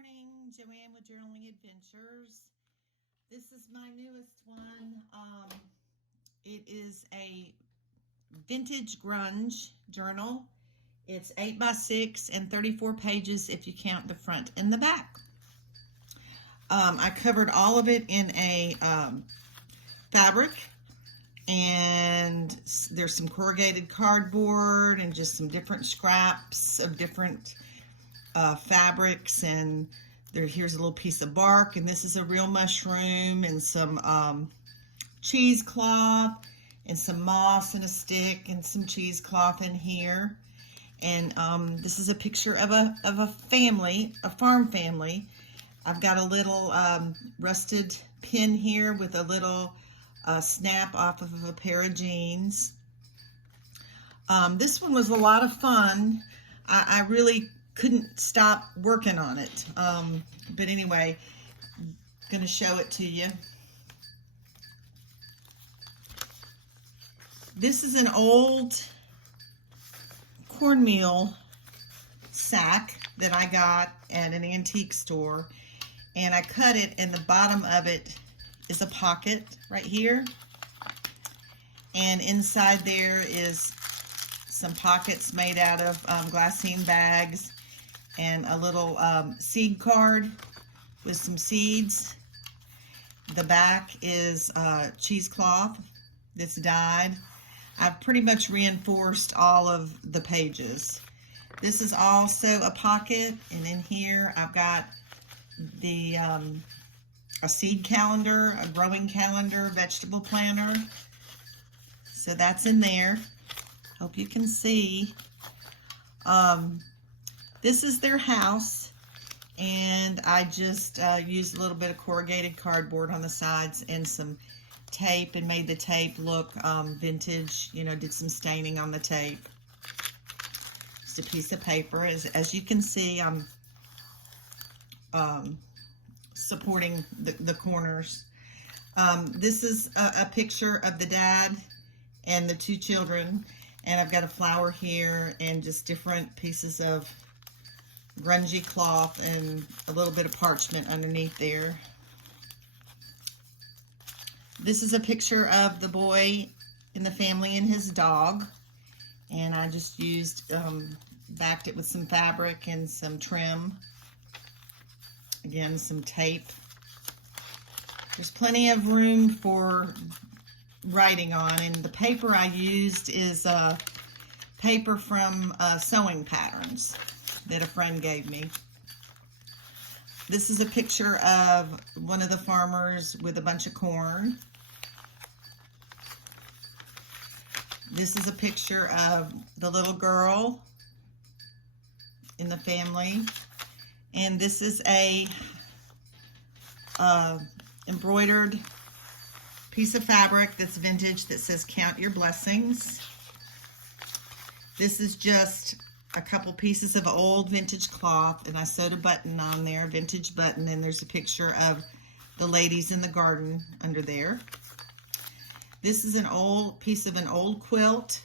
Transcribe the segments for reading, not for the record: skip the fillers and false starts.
morning, Joanne with Journaling Adventures. This is my newest one. It is a vintage grunge journal. It's 8 by 6 and 34 pages if you count the front and the back. I covered all of it in a fabric, and there's some corrugated cardboard and just some different scraps of different fabrics, and here's a little piece of bark, and this is a real mushroom, and some cheesecloth, and some moss and a stick, and some cheesecloth in here. And this is a picture of a family, a farm family. I've got a little rusted pin here with a little snap off of a pair of jeans. This one was a lot of fun. I really couldn't stop working on it. But anyway, I'm going to show it to you. This is an old cornmeal sack that I got at an antique store, and I cut it, and the bottom of it is a pocket right here, and inside there is some pockets made out of glassine bags, and a little seed card with some seeds. The back is cheesecloth that's dyed. I've pretty much reinforced all of the pages. This is also a pocket, and in here I've got the a seed calendar, a growing calendar, vegetable planner. So that's in there. Hope you can see. This is their house, and I just used a little bit of corrugated cardboard on the sides and some tape, and made the tape look vintage. You know, did some staining on the tape. Just a piece of paper. As you can see, I'm supporting the corners. This is a picture of the dad and the two children, and I've got a flower here and just different pieces of grungy cloth and a little bit of parchment underneath there. This is a picture of the boy in the family and his dog, and I just used backed it with some fabric and some trim. Again, some tape. There's plenty of room for writing on, and the paper I used is paper from sewing patterns that a friend gave me. This is a picture of one of the farmers with a bunch of corn. This is a picture of the little girl in the family. And this is a embroidered piece of fabric that's vintage that says "Count Your Blessings." This is just a couple pieces of old vintage cloth, and I sewed a button on there, vintage button, and there's a picture of the ladies in the garden under there. This is an old piece of an old quilt,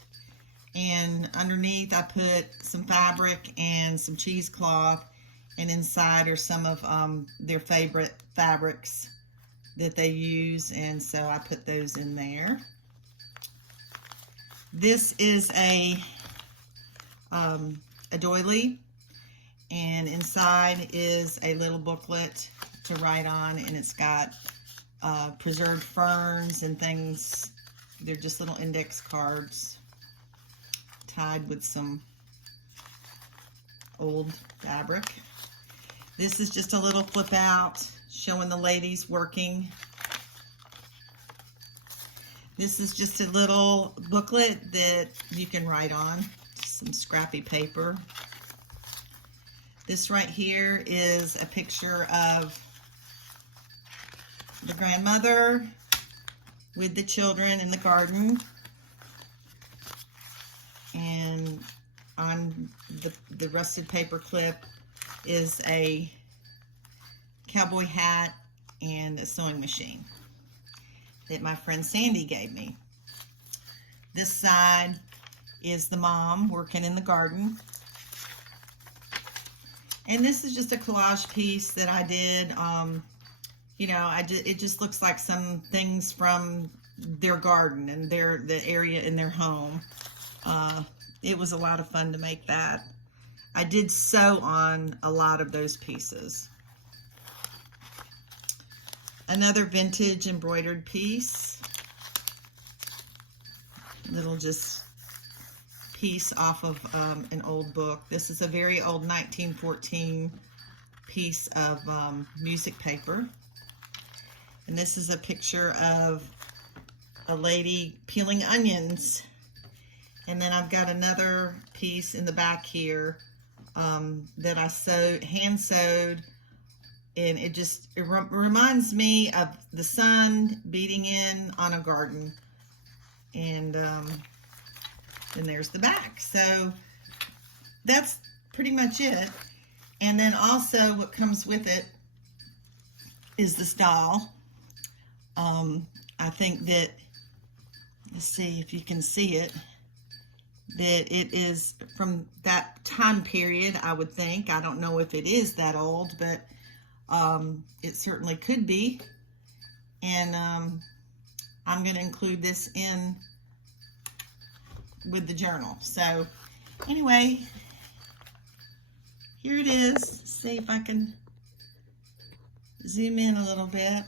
and underneath I put some fabric and some cheesecloth, and inside are some of their favorite fabrics that they use, and so I put those in there. This is a doily, and inside is a little booklet to write on, and it's got preserved ferns and things. They're just little index cards tied with some old fabric. This is just a little flip out showing the ladies working. This is just a little booklet that you can write on, some scrappy paper. This right here is a picture of the grandmother with the children in the garden. And on the rusted paper clip is a cowboy hat and a sewing machine that my friend Sandy gave me. This side is the mom working in the garden. And this is just a collage piece that I did. You know, it just looks like some things from their garden and the area in their home. It was a lot of fun to make that. I did sew on a lot of those pieces. Another vintage embroidered piece. Little just piece off of an old book. This is a very old 1914 piece of music paper. And this is a picture of a lady peeling onions. And then I've got another piece in the back here that I hand sewed. And it reminds me of the sun beating in on a garden. And then there's the back. So that's pretty much it. And then also what comes with it is this doll. I think that, let's see if you can see it, that it is from that time period, I would think. I don't know if it is that old, but it certainly could be. And I'm going to include this in with the journal. So anyway, here it is. See if I can zoom in a little bit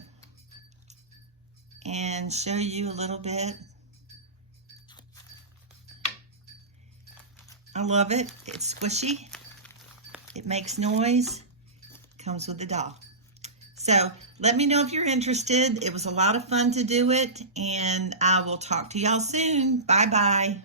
and show you a little bit. I love it. It's squishy. It makes noise. Comes with the doll. So let me know if you're interested. It was a lot of fun to do it, and I will talk to y'all soon. Bye-bye.